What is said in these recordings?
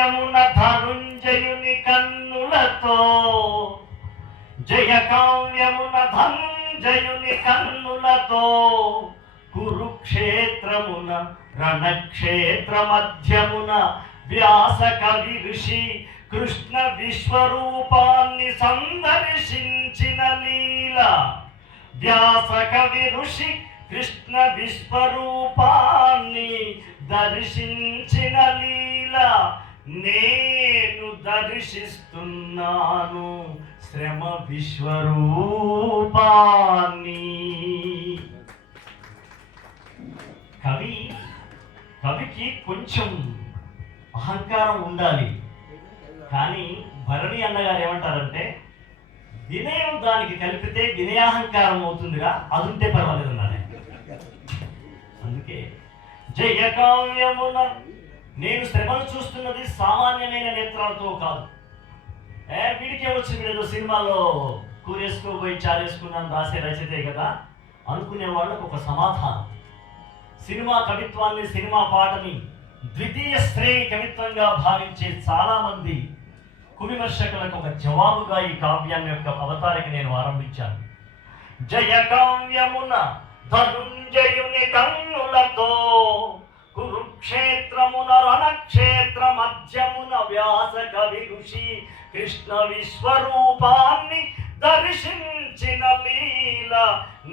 కావ్యమున ధనుంజయుని కన్నులతో, జయ కావ్యమున ధనుంజయుని కన్నులతో, కురుక్షేత్రమున రణక్షేత్ర మధ్యమున వ్యాస కవి ఋషి కృష్ణ విశ్వరూపాన్ని సందర్శించిన లీల. వ్యాస కవి ఋషి కృష్ణ విశ్వరూపాన్ని దర్శించిన లీల. నేను దర్శిస్తున్నాను శ్రమ విశ్వరూపాన్ని. కవికి కొంచెం అహంకారం ఉండాలి. కానీ భరణి అన్నగారు ఏమంటారంటే, వినయం దానికి కలిపితే వినయాహంకారం అవుతుందిగా, అదుంటే పర్వాలేదు అన్నాడు. అందుకే జయ కావ్యమున, నేను శ్రమను చూస్తున్నది సామాన్యమైన నేత్రాలతో కాదు. వీడికే వచ్చింది ఏదో సినిమాలో కూరేసుకోబోయి చారేసుకున్నాను రాసే రచయితే కదా అనుకునే వాళ్ళకు ఒక సమాధానం. సినిమా కవిత్వాన్ని, సినిమా పాటని ద్వితీయ శ్రేణి కవిత్వంగా భావించే చాలామంది కువిమర్శకులకు ఒక జవాబుగా ఈ కావ్యాన్ని యొక్క అవతారికి నేను ఆరంభించాను. జయ కావ్యమున ధనుంజయుని కన్నులతో, కురుక్షేత్రమున రణక్షేత్ర మధ్యమున వ్యాస కవి ఋషి కృష్ణ విశ్వరూపాన్ని దర్శించిన లీల.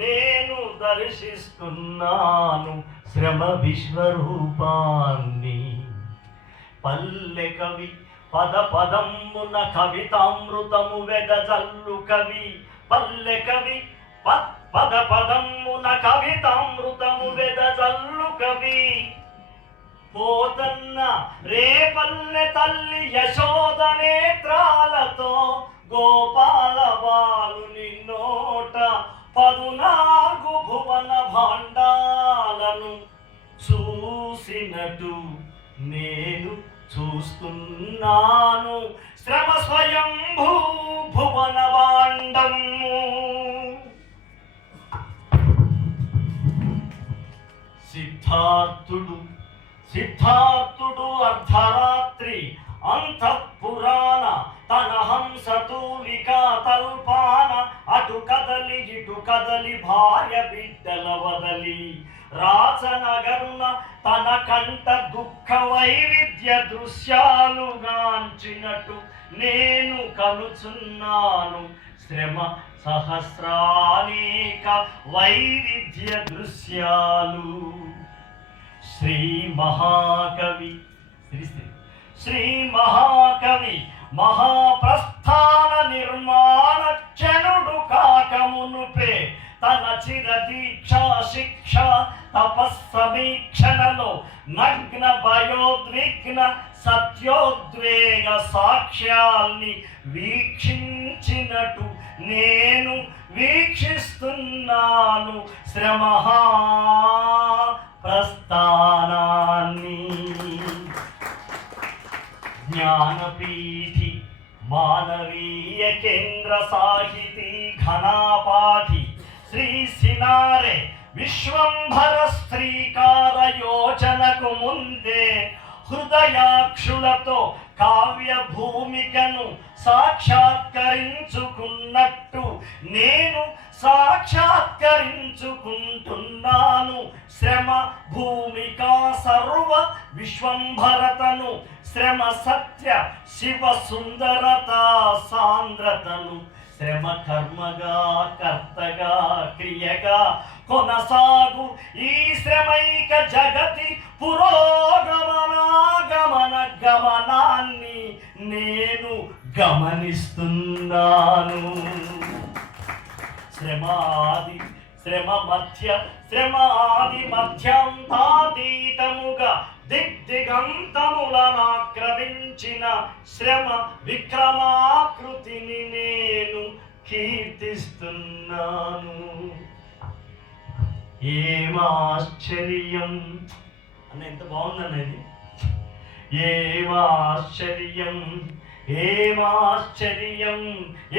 నేను దర్శిస్తున్నాను శ్రమ విశ్వరూపాన్ని. పల్లె కవి పద పదమ్మున కవితామృతము వెదజల్లు కవి. పల్లె కవి పద పదమ్మున కవితామృతము వెదజల్లు కవి. పోతన్న రేపల్లె తల్లి యశోద నేత్రాలతో, గోపాల బాలుని నోట 14 భువన భాండాలను చూసినట్టు నేను చూస్తున్నాను శ్రమ స్వయంభూ భువన భాండము. సిద్ధార్థుడు అర్ధరాత్రి అంతఃపురాణ తన హంసతూలిక తల్పాన అటు కదలి ఇటు కదలి భార్య బిడ్డల వదలి రాచనగరున తన కంట దుఃఖ వైవిధ్య దృశ్యాలుగాంచినట్టు నేను కలుచున్నాను శ్రమ సహస్రానేక వైవిధ్య దృశ్యాలు. శ్రీ మహాకవి మహాప్రస్థాన నిర్మాణ చనుడు కాకమునుపే తన చిర దీక్షా శిక్ష తపస్సమీక్షణలో నగ్న భయోద్విగ్న సత్యోద్వేగ సాక్ష్యాల్ని వీక్షించినట్టు నేను వీక్షిస్తున్నాను శ్రమ ప్రస్థానాన్ని. జ్ఞానపీఠి మానవీయ కేంద్ర సాహితీ ఘనాపాఠి శ్రీ సినారె విశ్వంభర శ్రీకార యోచనకు ముందే హృదయాక్షులతో కావ్య భూమికను సాక్షాత్కరించుకున్నట్టు నేను సాక్షాత్కరించుకుంటున్నాను శ్రమ భూమికా సర్వ విశ్వంభరతను, శ్రమ సత్య శివ సుందరత సాంద్రతను, శ్రమ కర్మగా కర్తగా క్రియగా కొనసాగు ఈ శ్రమైక జగతి పురోగమనాగమన గమనాన్ని నేను గమనిస్తున్నాను. శ్రమాది మధ్యాంతాతీతముగా దిగ్దిగంతములనాక్రమించిన శ్రమ విక్రమాకృతిని నేను కీర్తిస్తున్నాను. ఏమాశ్చర్యం అన్న, ఎంత బాగుందనేది. ఏమాశ్చర్యం ఏమాశ్చర్యం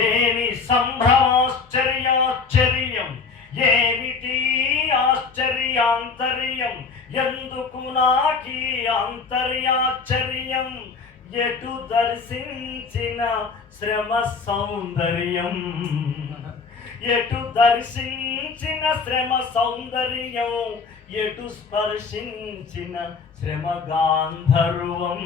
ఏమి సంభ్రమాశ్చర్యాశ్చర్యం, ఏమిటి ఆశ్చర్యాంతర్యం, ఎందుకు నాకీ ఆంతర్యాశ్చర్యం, ఎటు దర్శించిన శ్రమ సౌందర్యం, ఎటు దర్శించిన శ్రమ సౌందర్యం, ఎటు స్పర్శించిన శ్రమ గాంధర్వం.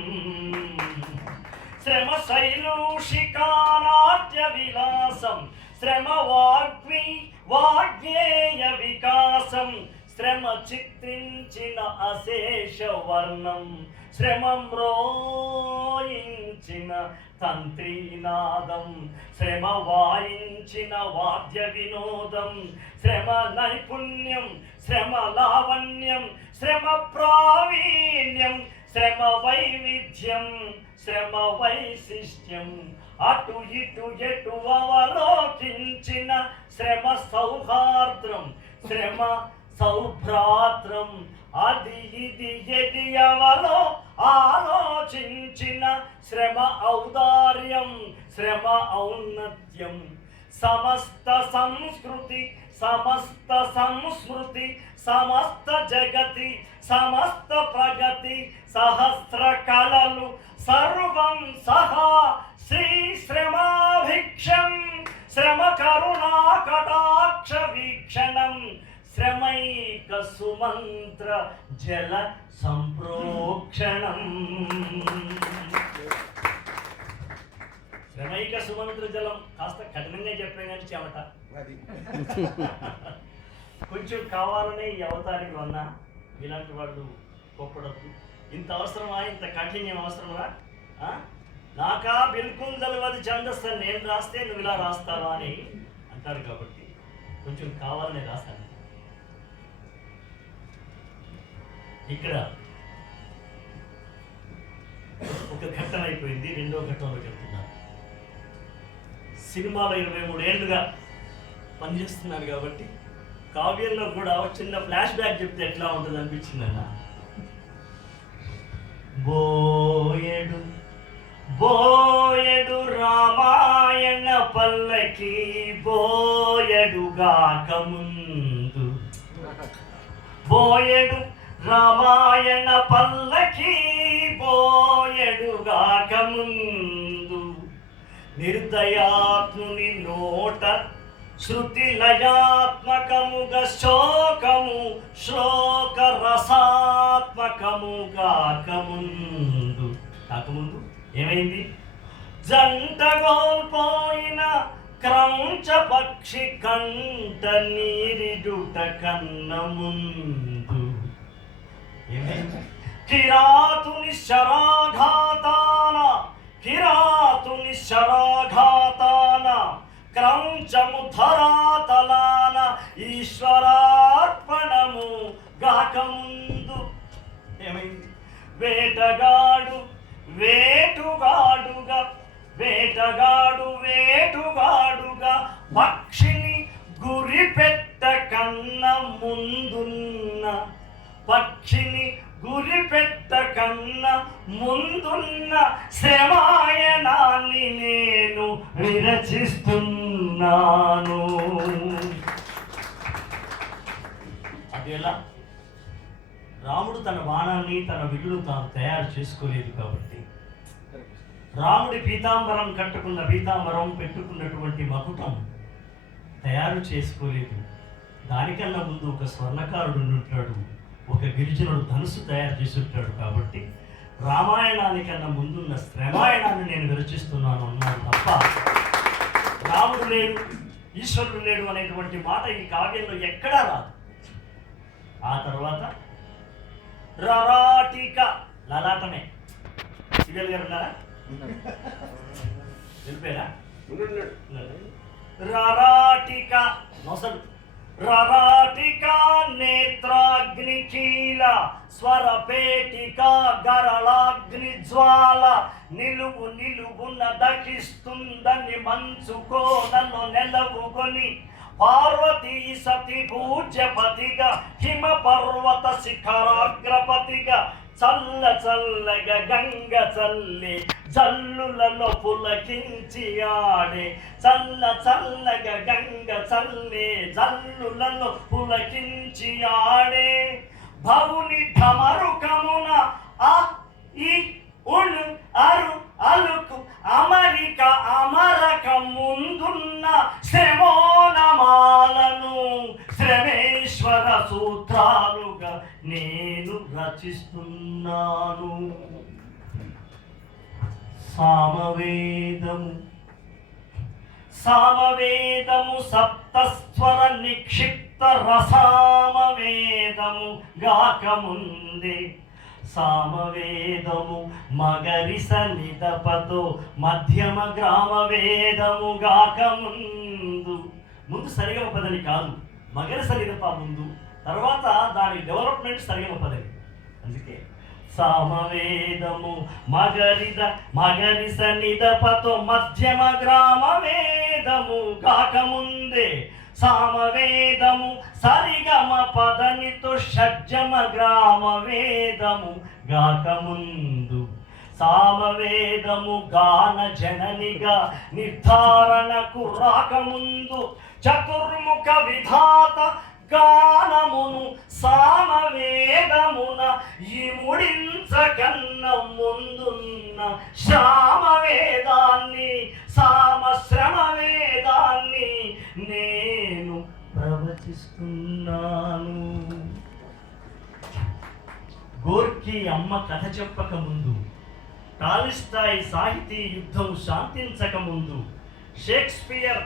శ్రమ శైలూషికానాట్య విలాసం, శ్రమ వాగ్యేయ వికాసం, శ్రమ చిత్రించిన అశేష వర్ణం, శ్రమ మ్రోయించిన తంత్రీనాదం, శ్రమ వాయించిన వాద్య వినోదం, శ్రమ నైపుణ్యం, శ్రమ లావణ్యం, శ్రమ ప్రావీణ్యం, శ్రమ వైవిధ్యం, శ్రమ వైశిష్ట్యం, అటు ఇటు ఎటు అవలోకించిన శ్రమ సౌహార్ద్రం, శ్రమ సౌభ్రాత్రం, అది ఇది ఎది అవలో ఆలోచించిన శ్రమ ఔదార్యం, శ్రమ ఔన్నత్యం. సమస్త సంస్కృతి, సమస్త సంస్మృతి, సమస్త జగతి, సమస్త ప్రగతి, సహస్ర కళలు, సర్వం సహా శ్రీ శ్రమాభిక్షం, శ్రమ కరుణా కటాక్ష వీక్షణం, శ్రమైక సుమంత్ర జల సంప్రోక్షణం. శ్రమైక సుమంత్ర జలం కాస్త కఠినంగా చెప్పాం కానీ చెమట కొంచెం కావాలనే ఈ అవతారికి వన్నా. ఇలాంటి వాళ్ళు గొప్పడద్దు. ఇంత అవసరమా, ఇంత కఠిన్యం అవసరమా? నాకా బిల్కుల్ తెలియదు ఛందస్సు, నేను రాస్తే నువ్వు ఇలా రాస్తావా అని అంటారు. కాబట్టి కొంచెం కావాలనే రాస్తాను. ఇక్కడ ఒక ఘట్టం అయిపోయింది, రెండో ఘట్టంలోకి వెళ్తున్నారు. సినిమాలో 23 ఏళ్ళుగా పనిచేస్తున్నారు కాబట్టి కావ్యంలో కూడా ఒక చిన్న ఫ్లాష్ బ్యాక్ చెప్తే ఎట్లా ఉంటుంది అనిపించింది అన్న. బోయెడు బోయెడు రామాయణ పల్లకి బోయెడుగాక ముందు, బోయెడు రామాయణ పల్లకి బోయెడుగాక ముందు, నిర్దయాత్ముని నోట శృతి లయాత్మకముగా శోకము శ్లోక రసాత్మకముగాకముందు, కాకముందు ఏమైంది? జంటగోల్పోయిన క్రౌంచ పక్షి కంట నీరిడుట కన్న ముందు ఏమైంది? కిరాతుని శరాఘాతాన, కిరాతుని శరాఘాతాన, క్రౌంచము ధరాతలాన ఈశ్వరార్పణము గాకముందు ఏమైంది? వేటగాడు వేటుగాడుగా, వేటగాడు వేటుగాడుగా పక్షిని గురిపెట్ట కన్న ముందున్న, పక్షిని గురిపెట్ట కన్న ముందున్న శ్రమాయణాన్ని నేను విరచిస్తున్నాను. అదేలా? రాముడు తన బాణాన్ని, తన విల్లును తాను తయారు చేసుకోలేదు కాబట్టి, రాముడి పీతాంబరం కట్టుకున్న పీతాంబరం పెట్టుకున్నటువంటి మకుటం తయారు చేసుకోలేదు. దానికన్నా ముందు ఒక స్వర్ణకారుడు ఉంటాడు, ఒక గిరిజనుడు ధనుసు తయారు చేసి ఉంటాడు. కాబట్టి రామాయణానికన్నా ముందున్న శ్రమాయణాన్ని నేను విరచిస్తున్నాను అన్నాడు తప్ప రాముడు లేడు, ఈశ్వరుడు లేడు అనేటువంటి మాట ఈ కావ్యంలో ఎక్కడా రాదు. ఆ తర్వాత రరాటిక, లలాటమే. సివిల్ గారు ఉన్నారా? వెళ్ళిపోయారా? రరాటిక నొసలు, రరాటిక నేత్రాగ్నికీల స్వరపేటిక గరళాగ్ని జ్వాల, నిలువు నిలువున దకిస్తుందని మంచుకోనను నెలవుకొని, పార్వతీ సతి పూజ్యపతిగా హిమ పర్వత శిఖరాగ్రపతిగా, చల్ల చల్లగా గంగ చల్లి జల్లులలో పులకించి ఆడే, చల్ల చల్లగా గంగ చల్లి జల్లులలో పులకించి ఆడే, భవుని ఢమరుకమున ఆ ఈ ఉణు అరు సామవేదము సామవేదము సప్తస్వర నిక్షిప్త రసామవేదము గాకముందే సామవేదము మగరిస నిదపతో మధ్యమ గ్రామ వేదము గాకముందు. ముందు సరిగమ పదని కాదు, మగరిస నిదప ముందు, తర్వాత దాని డెవలప్మెంట్ సరిగమ పదని. అందుకే సామవేదము మగరిస నిదపతో మధ్యమ గ్రామ వేదము కాకముందే సామవేదము సరిగమ పదనితో షడ్జమ గ్రామ వేదము గాకముందు. సామవేదము గాన జననిగా నిర్ధారణకు రాకముందు చతుర్ముఖ విధాత గానమును సామవేదమున ఇముడించకన్న ముందున్న శ్రామవేదాన్ని సామశ్రమ వేదాన్ని నేను ప్రవచిస్తున్నాను. గోర్కీ అమ్మ కథ చెప్పక ముందు, టాల్స్టాయ్ సాహితీ యుద్ధం శాంతించక ముందు, షేక్స్పియర్,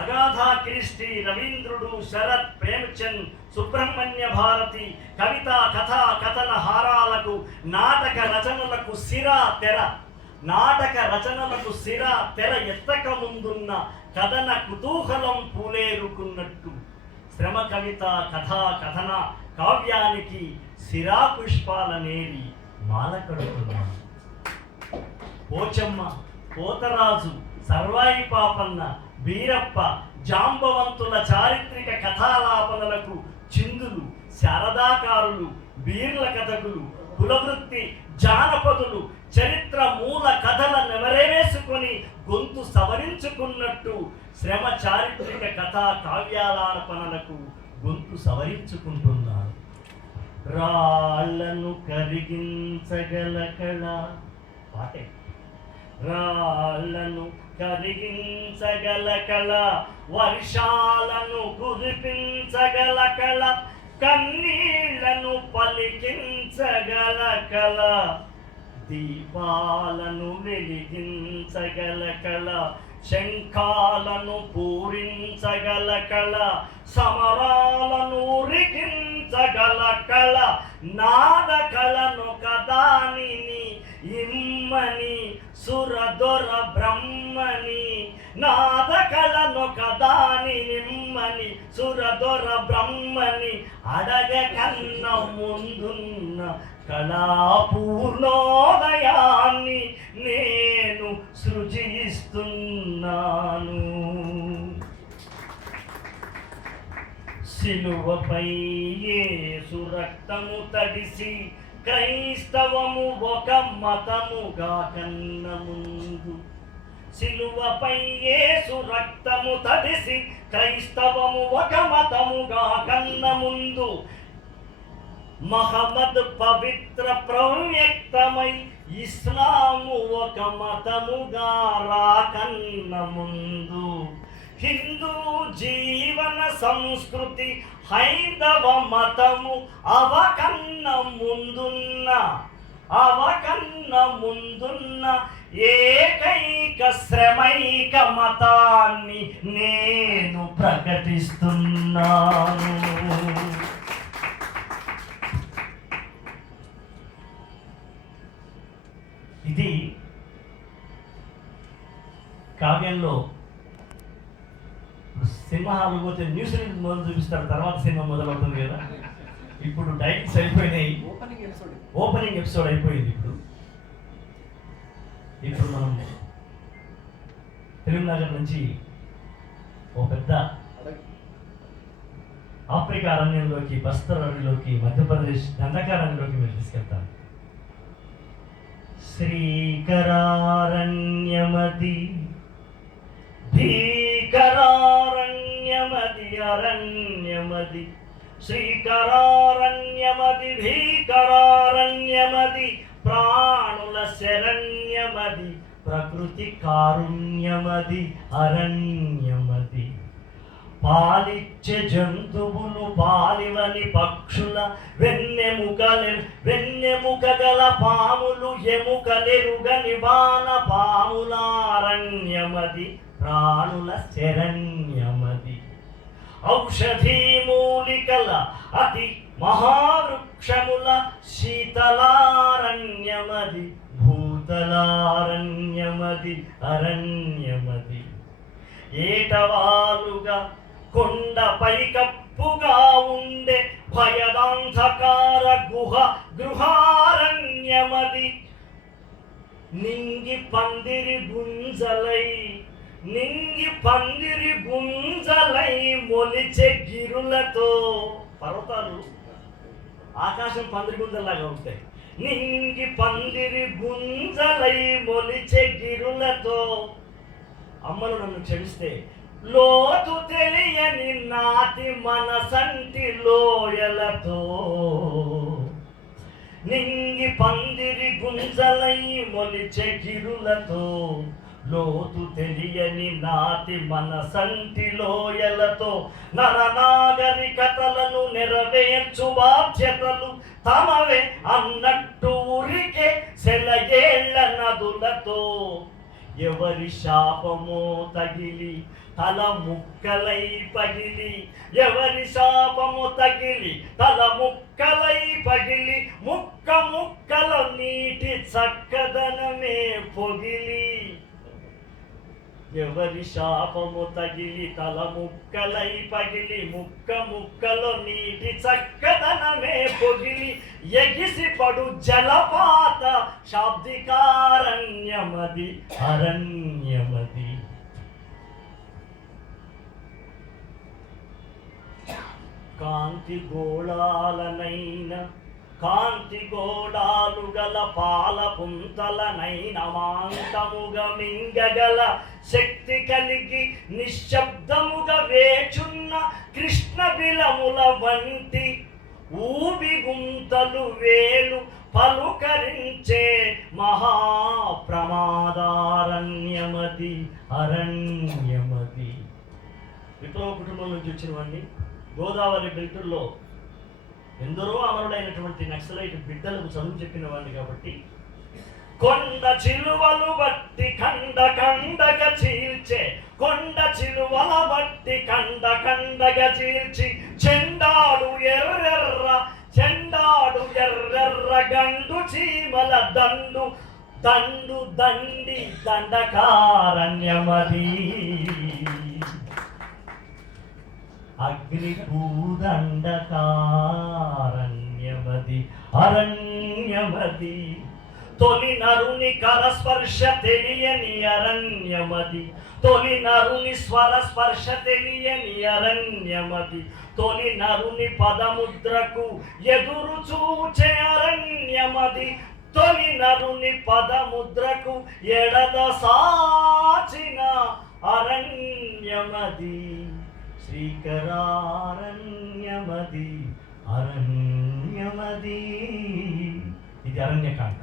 అగాథా క్రిస్టీ, రవీంద్రుడు, శరత్, ప్రేమచంద్, సుబ్రహ్మణ్య భారతి కవితా కథా కథన హారాలకు నాటక రచనలకు సిరా తెర ఎత్తక ముందున్న కథన కుతూహలం పూలేరుకున్నట్టు శ్రమ కవిత కథా కథన కావ్యానికి సిరా పుష్పాలనేవి మాల కడుతున్నాను. పోచమ్మ, పోతరాజు, సర్వాయి పాపన్న, వీరప్ప, జాంబవంతుల చారిత్రక కథాలాపనలకు చిందులు, శారదాకారులు, బీర్ల కథకులు, కులవృత్తి జానపదులు చరిత్ర మూల కథల నెమరేవేసుకొని గొంతు సవరించుకున్నట్టు శ్రమ చారిత్రక కథా కావ్యాలాపనలకు గొంతు సవరించుకుంటున్నారు. రాళ్లను కరిగించగల కళ పాటే. రాళ్లను కరిగించగల కళ, వర్షాలను కురిపించగల కళ, కన్నీళ్లను పలికించగల కళ, దీపాలను వెలిగించగల కళ, శంఖాలను పూరించగల కళ, సమరాలను రిగించగల కళ, నాద కళనొక దానిని ఇమ్మని సురదొర బ్రహ్మని, నాద కళనొక దానినిమ్మని సురదొర బ్రహ్మని అడగ కన్న ముందున్న కళాపూర్ణోదయాన్ని నేను సృజిస్తున్నాను. సిలువపై యేసు రక్తము తడిసి క్రైస్తవము ఒక మతముగా కన్న ముందు. సిలువపై యేసు రక్తము తడిసి క్రైస్తవము ఒక మతముగా కన్న ముందు. మహమ్మద్ పవిత్ర ప్రవ్యక్తమై ఇస్లాము ఒక మతముగా రాకన్న ముందు. హిందూ జీవన సంస్కృతి హైందవ మతము అవకన్న ముందున్న ఏకైక శ్రమైక మతాన్ని నేను ప్రకటిస్తున్నాను. ఇది కావ్యంలో సింహాలు పోతే న్యూస్ మొదలు చూపిస్తారు, తర్వాత సినిమా మొదలవుతుంది కదా. ఇప్పుడు టైటిల్స్ అయిపోయినాయి, ఓపెనింగ్ ఎపిసోడ్ అయిపోయింది. ఇప్పుడు మనం తెలుగునగర్ నుంచి ఓ పెద్ద ఆఫ్రికా అరణ్యంలోకి, బస్తర్ అడవిలోకి, మధ్యప్రదేశ్ దండకారణ్యంలోకి మీరు తీసుకెళ్తారు. శ్రీకరారణ్యమది భీకరారణ్యమది అరణ్యమది, శ్రీకరారణ్యమది భీకరారణ్యమది, ప్రాణుల శరణ్యమది, ప్రకృతి కారుణ్యమది అరణ్యమది. పాలిచ్చే జంతువులు పాలివని పక్షుల వెన్నెముక గల పాములు ఎముకలెరుగని బాణ పాములారణ్యమది ప్రాణుల శరణ్యమది ఔషధీ మూలికల అతి మహావృక్షముల శీతలారణ్యమది భూతలారణ్యమది అరణ్యమది ఏటవాలుగా కొండ పైకప్పుగా ఉండే భయదాంధకార గృహారణ్యమది నింగి పందిరి గుంజలై మొలిచే గిరులతో పర్వతాలు ఆకాశం పందిరి గుంజల్లాగా ఉంటాయి. నింగి పందిరి గుంజలై మొలిచే గిరులతో అమ్మలు నన్ను క్షమిస్తే లోతు తెలియని నాటి మనసంటి లోయలతో నింగి పందిరి గుంజలై మొలిచే గిరులతో లోతు తెలియని నాటి మనసంటి లోయలతో నరనాగరికతలను నెరవేర్చు బాధ్యతలు తమవే అన్నట్టు ఊరికే సెలయేళ్ల నదులతో ఎవరి శాపమో తగిలి తల ముక్కలై పగిలి ఎవరి శాపము తగిలి తల ముక్కలై పగిలి ముక్కల నీటి చక్కదనమే పొగిలి ఎవరి శాపము తగిలి తల ముక్కలై పగిలి ముక్కలో నీటి చక్కదనమే పొగిలి ఎగిసి పడు జలపాత శాబ్దికారణ్యమది అరణ్యమది కాంతి గోళాలు గల పాల పుంతలనైన మాంతముగా మింగగల శక్తి కలిగి నిశ్శబ్దముగా వేచున్న కృష్ణ బిలముల వంటి ఊబి గుంతలు వేలు పలుకరించే మహాప్రమాదారణ్యమది అరణ్యమది. విప్లవ కుటుంబం నుంచి వచ్చినవన్నీ గోదావరి బెల్టుల్లో ఎందరో అమరుడైనటువంటి నక్సలైట్ బిడ్డలకు చదువు చెప్పిన వాడిని కాబట్టి కొండ చిలువలు బట్టి కండగా చీల్చే కొండ చిలువల బట్టి కండగా చీల్చి చెండాడు ఎర్రెర్ర గండు చీమల దండి దండకారణ్యమది అగ్నిభూదండకారణ్యమది అరణ్యమది తొలి నరుని కరస్పర్శ తెలియని అరణ్యమది తొలి నరుని స్వర స్పర్శ తెలియని అరణ్యమది తొలి నరుని పదముద్రకు ఎదురు చూచే అరణ్యమది తొలి నరుని పదముద్రకు ఎడద సాచిన అరణ్యమది శ్రీకరారణ్యమది అరణ్యమది. ఇది అరణ్యకాండ.